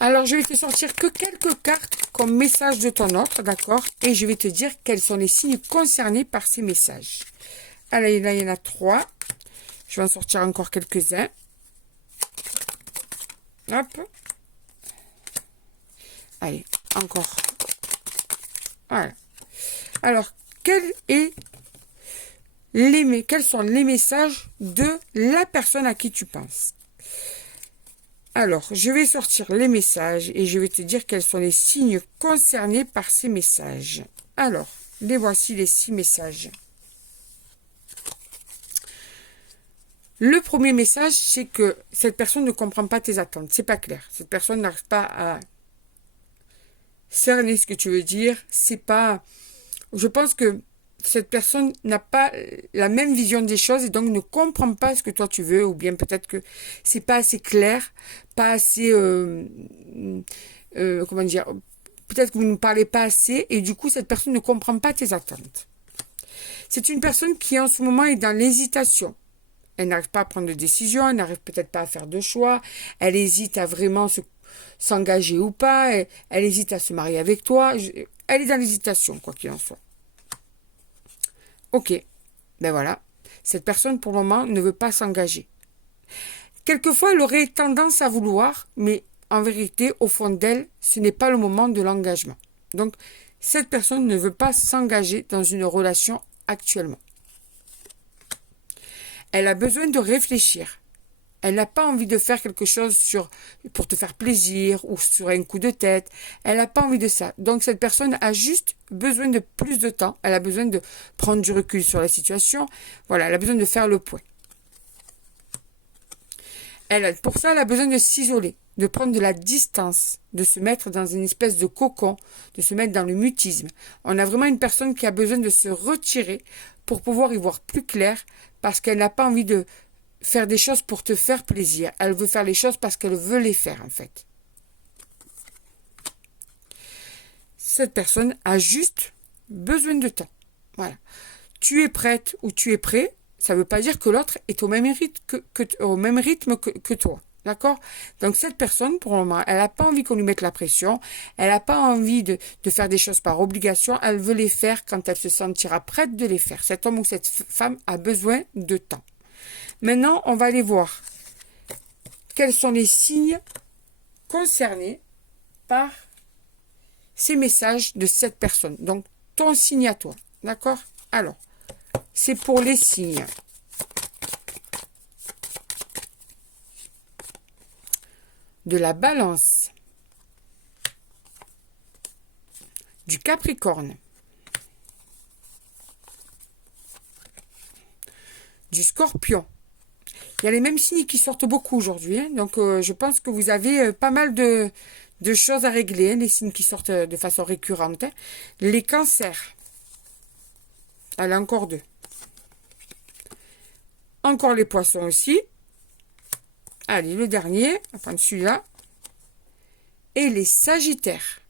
Alors, je vais te sortir que quelques cartes comme message de ton autre, d'accord? Et je vais te dire quels sont les signes concernés par ces messages. Allez, là, il y en a 3. Je vais en sortir encore quelques-uns. Hop. Allez, encore. Voilà. Alors, quels sont les messages de la personne à qui tu penses? Alors, je vais sortir les messages et je vais te dire quels sont les signes concernés par ces messages. Alors, les voici les 6 messages. Le premier message, c'est que cette personne ne comprend pas tes attentes. C'est pas clair. Cette personne n'arrive pas à cerner ce que tu veux dire. C'est pas... Je pense que cette personne n'a pas la même vision des choses et donc ne comprend pas ce que toi tu veux, ou bien peut-être que c'est pas assez clair, pas assez comment dire, peut-être que vous ne parlez pas assez et du coup cette personne ne comprend pas tes attentes. C'est une personne qui en ce moment est dans l'hésitation. Elle n'arrive pas à prendre de décision, elle n'arrive peut-être pas à faire de choix, elle hésite à vraiment s'engager ou pas, elle hésite à se marier avec toi, elle est dans l'hésitation quoi qu'il en soit. Ok, ben voilà, cette personne pour le moment ne veut pas s'engager. Quelquefois, elle aurait tendance à vouloir, mais en vérité, au fond d'elle, ce n'est pas le moment de l'engagement. Donc, cette personne ne veut pas s'engager dans une relation actuellement. Elle a besoin de réfléchir. Elle n'a pas envie de faire quelque chose pour te faire plaisir ou sur un coup de tête. Elle n'a pas envie de ça. Donc cette personne a juste besoin de plus de temps. Elle a besoin de prendre du recul sur la situation. Voilà, elle a besoin de faire le point. Pour ça, elle a besoin de s'isoler, de prendre de la distance, de se mettre dans une espèce de cocon, de se mettre dans le mutisme. On a vraiment une personne qui a besoin de se retirer pour pouvoir y voir plus clair parce qu'elle n'a pas envie de faire des choses pour te faire plaisir. Elle veut faire les choses parce qu'elle veut les faire, en fait. Cette personne a juste besoin de temps. Voilà. Tu es prête ou tu es prêt, ça ne veut pas dire que l'autre est au même rythme que toi. D'accord? Donc, cette personne, pour le moment, elle n'a pas envie qu'on lui mette la pression. Elle n'a pas envie de faire des choses par obligation. Elle veut les faire quand elle se sentira prête de les faire. Cet homme ou cette femme a besoin de temps. Maintenant, on va aller voir quels sont les signes concernés par ces messages de cette personne. Donc, ton signe à toi. D'accord? Alors, c'est pour les signes. De la Balance, du Capricorne, du Scorpion. Il y a les mêmes signes qui sortent beaucoup aujourd'hui. Hein, donc, je pense que vous avez pas mal de choses à régler. Hein, les signes qui sortent de façon récurrente. Hein. Les Cancers. Elle a encore 2. Encore les Poissons aussi. Allez, le dernier. Enfin, celui-là. Et les Sagittaires.